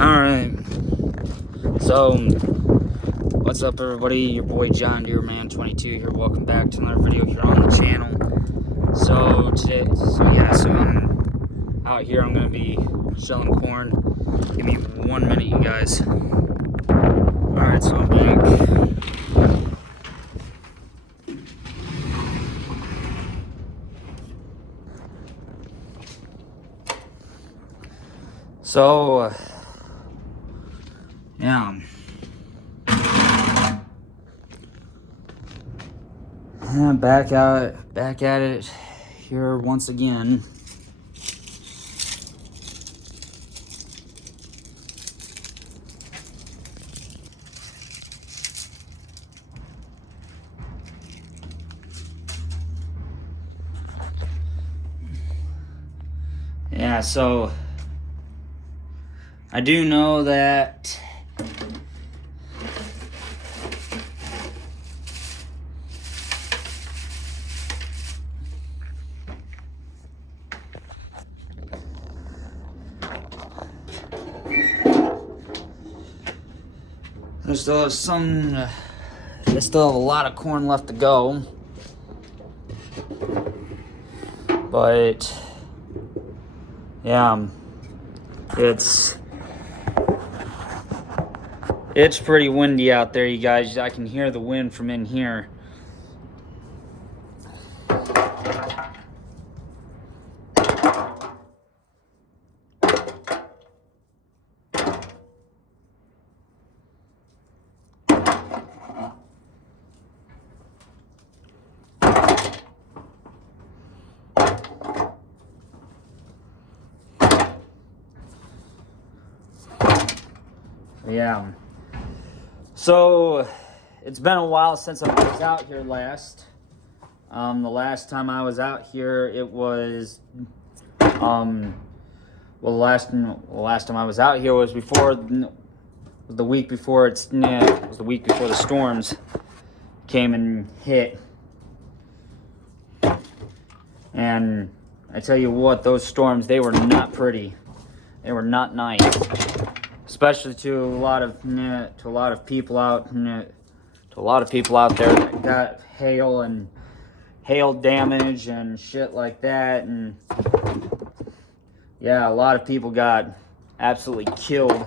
Alright, so what's up everybody, your boy John Deere Man 22 here. Welcome back to another video here on the channel. So I'm out here. I'm going to be shelling corn. Give me 1 minute, you guys. Alright, so I'm back. So, yeah. Back at it here once again. Yeah, so I do know that they still have a lot of corn left to go, but yeah, it's pretty windy out there, you guys. I can hear the wind from in here. Yeah. So it's been a while since I was out here last. The last time I was out here, it was the last time I was out here was the week before the week before the storms came and hit. And I tell you what, those storms, they were not pretty. They were not nice. Especially to a lot of people out there that got hail damage and shit like that. And yeah, a lot of people got absolutely killed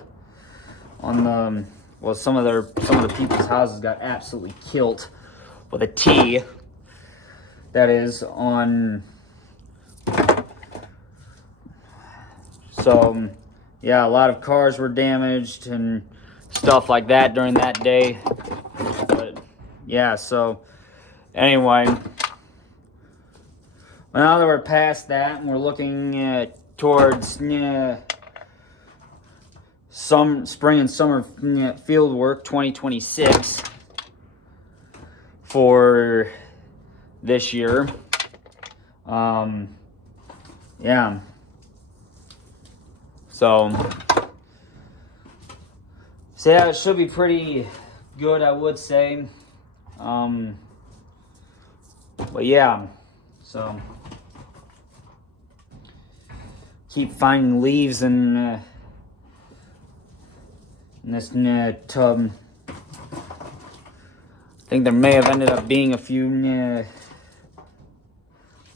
on some of the people's houses got absolutely killed with a T. That is on. So yeah, a lot of cars were damaged and stuff like that during that day. But yeah, so anyway, now that we're past that and we're looking towards some spring and summer field work 2026 for this year. Yeah. So yeah, it should be pretty good, I would say. But yeah, so keep finding leaves in this tub. I think there may have ended up being a few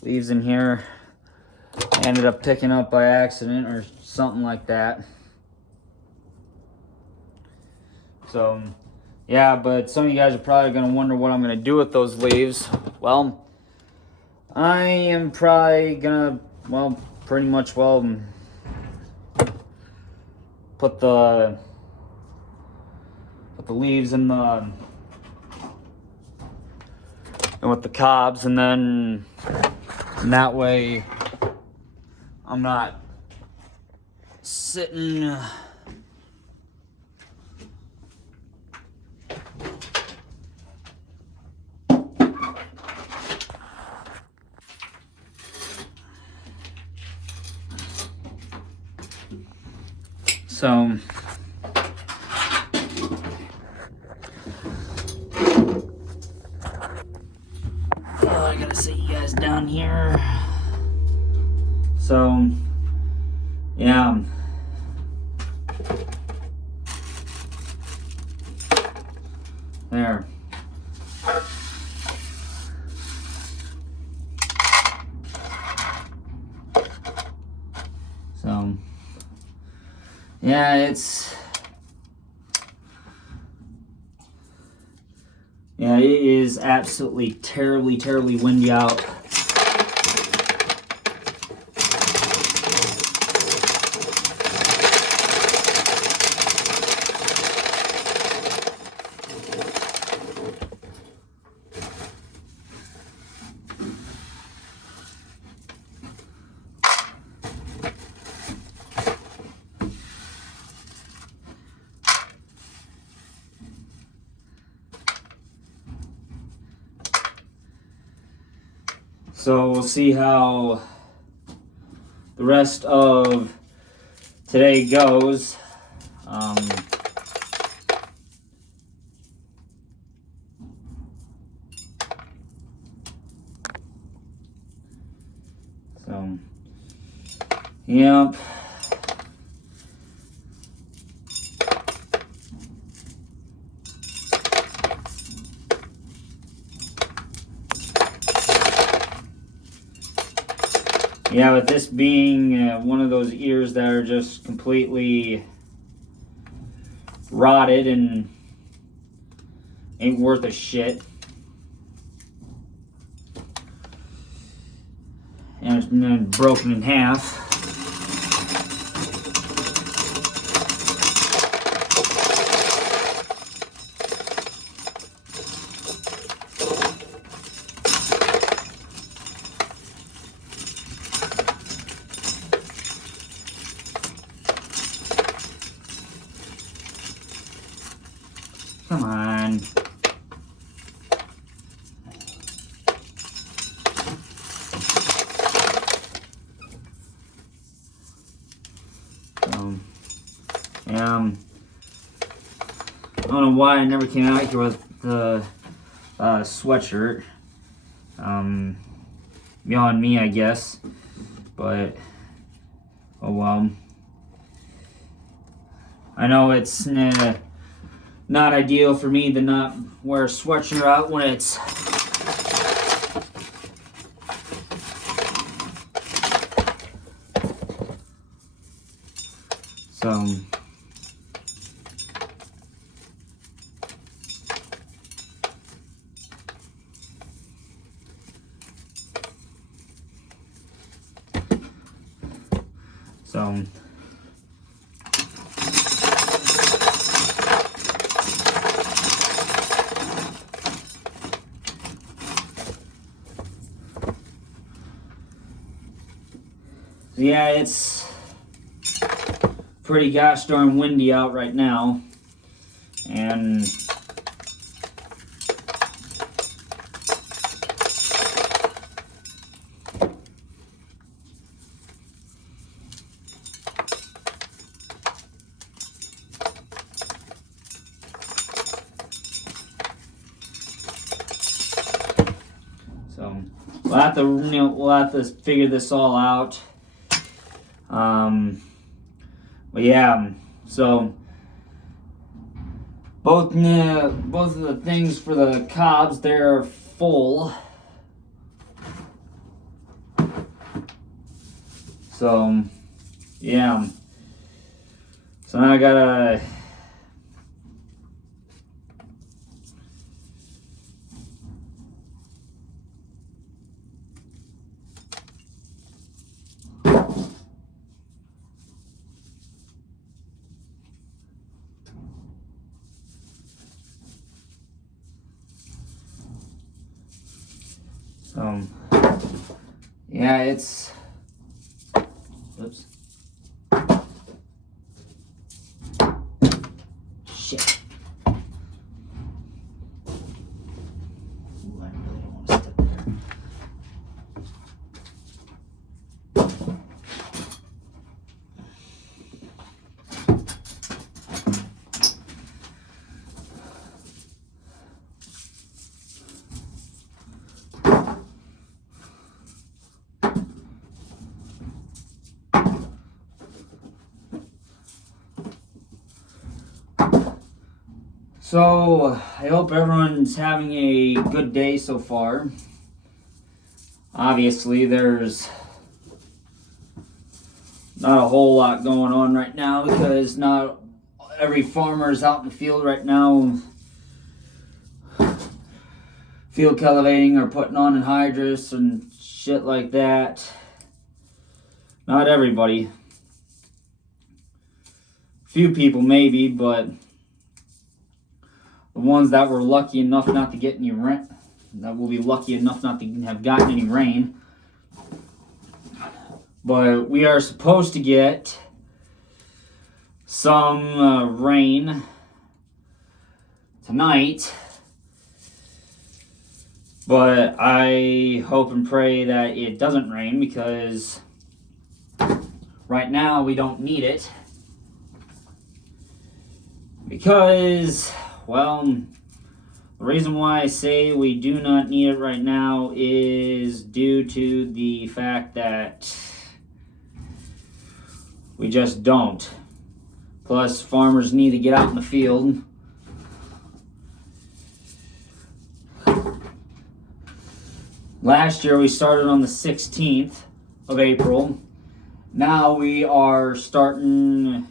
leaves in here. I ended up picking up by accident or something like that. So yeah, but some of you guys are probably going to wonder what I'm going to do with those leaves. Well, I am probably going to, put the leaves in with the cobs, and that way I'm not sitting so I gotta sit you guys down here. So yeah, There. So, yeah, it is absolutely terribly windy out. So we'll see how the rest of today goes. So, yep. Yeah, with this being one of those ears that are just completely rotted and ain't worth a shit. And it's been broken in half. Come on. I don't know why I never came out here with the sweatshirt. Beyond me, I guess. But, oh well. I know it's not ideal for me to not wear a sweatshirt out when it's so. Yeah, it's pretty gosh darn windy out right now, and so we'll have to figure this all out. But yeah, so both of the things for the cobs, they're full. So yeah, so now I gotta yeah, it's oops. Shit. Ooh, I really don't want to step there. So, I hope everyone's having a good day so far. Obviously, there's not a whole lot going on right now because not every farmer is out in the field right now field cultivating or putting on anhydrous and shit like that. Not everybody. Few people maybe, but the ones that were lucky enough not to get any rain, that will be lucky enough not to have gotten any rain. But we are supposed to get some rain tonight. But I hope and pray that it doesn't rain because right now we don't need it. Because, well, the reason why I say we do not need it right now is due to the fact that we just don't. Plus, farmers need to get out in the field. Last year we started on the 16th of April. Now we are starting,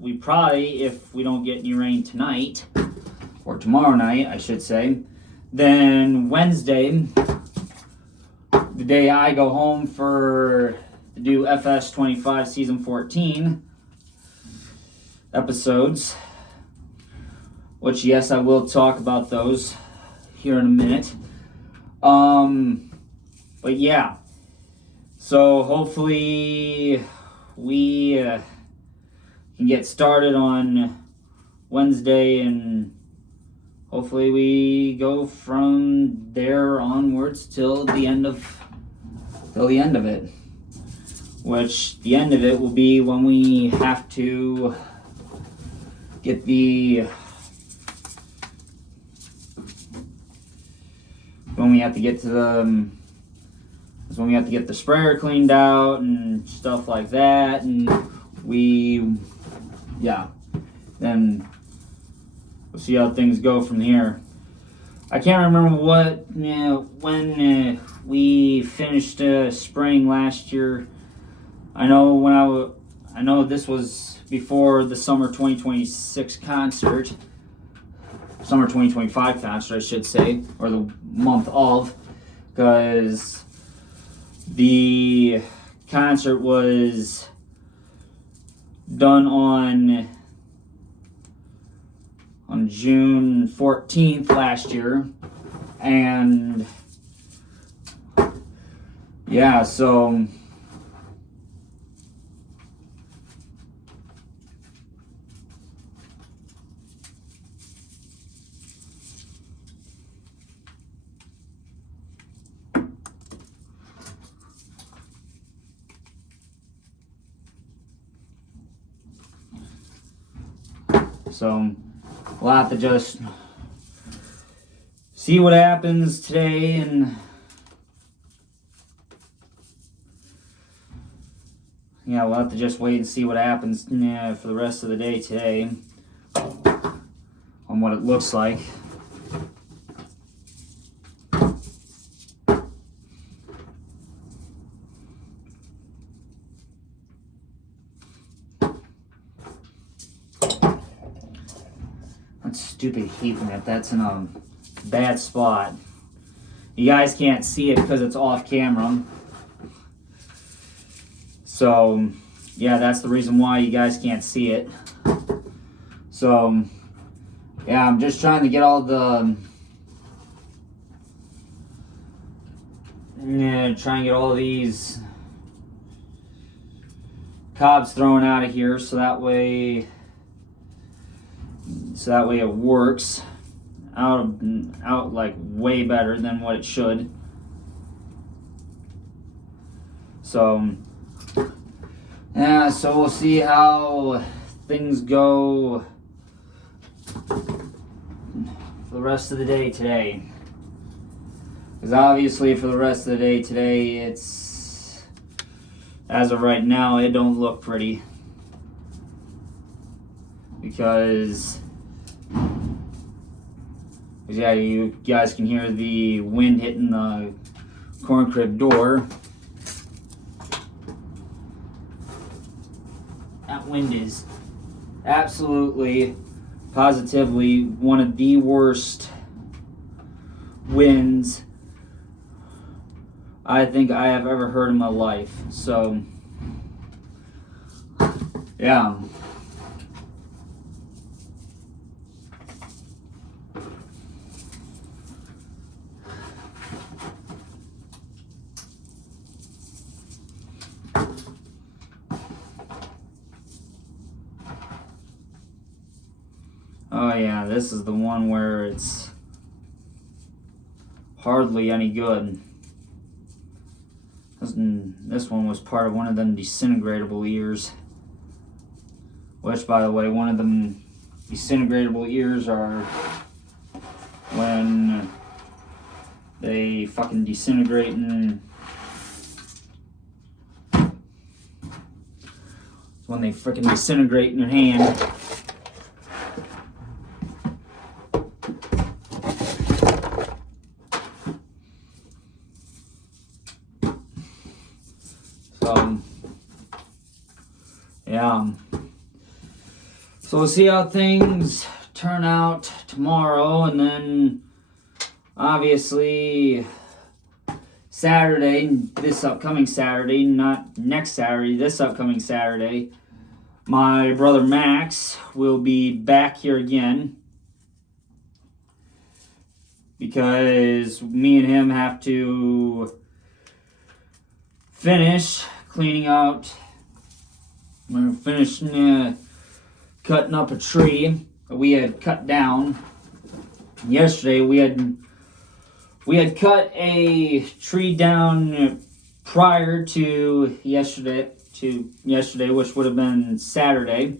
we probably, if we don't get any rain tonight, or tomorrow night, I should say, then Wednesday, the day I go home to do FS25 Season 14 episodes, which, yes, I will talk about those here in a minute. But yeah, so hopefully we can get started on Wednesday, and hopefully we go from there onwards till the end of it. Which the end of it will be when we have to get the sprayer cleaned out and stuff like that, and then we'll see how things go from here. I can't remember when we finished spraying last year. I know this was before the summer 2026 concert. Summer 2025 concert, I should say, or the month of, because the concert was done on June 14th last year, and yeah, so we'll have to just see what happens today, and yeah, we'll have to just wait and see what happens for the rest of the day today on what it looks like. Stupid heat lamp, that's in a bad spot. You guys can't see it because it's off camera. So, yeah, that's the reason why you guys can't see it. So, yeah, I'm just trying to get all these cobs thrown out of here so that way it works out like way better than what it should. So yeah, so we'll see how things go for the rest of the day today. Because obviously for the rest of the day today, it's, as of right now, it don't look pretty. Because Yeah, you guys can hear the wind hitting the corn crib door. That wind is absolutely, positively one of the worst winds I think I have ever heard in my life. So, yeah. Oh yeah, this is the one where it's hardly any good. This one was part of one of them disintegratable ears. Which, by the way, one of them disintegratable ears are when they fucking disintegrate and when they freaking disintegrate in your hand. Yeah. So we'll see how things turn out tomorrow, and then obviously Saturday, this upcoming Saturday, not next Saturday, this upcoming Saturday, my brother Max will be back here again because me and him have to finish cleaning out. We're finishing cutting up a tree that we had cut down yesterday. We had cut a tree down prior to yesterday, which would have been Saturday.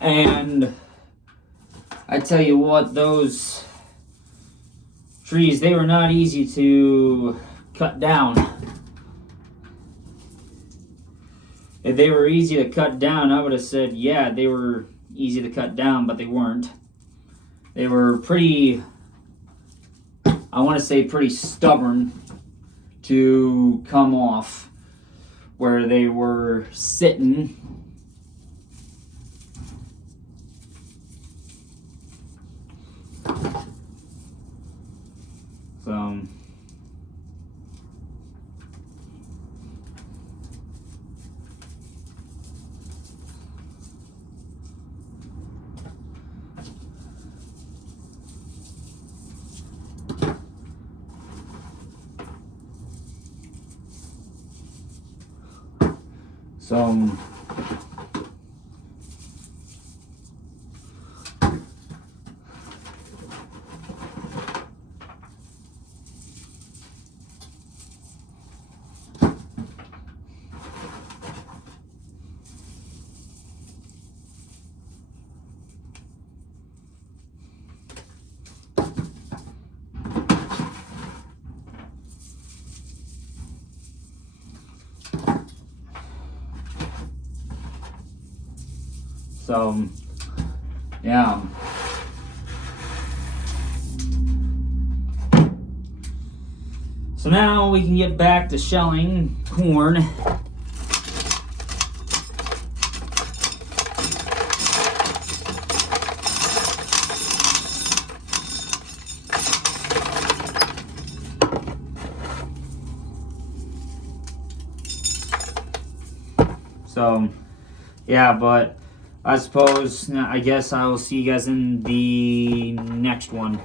And I tell you what, those trees, they were not easy to cut down. If they were easy to cut down, I would have said, yeah, they were easy to cut down, but they weren't. They were pretty, I want to say pretty stubborn to come off where they were sitting. So, yeah. So now we can get back to shelling corn. So, yeah, but I guess I will see you guys in the next one.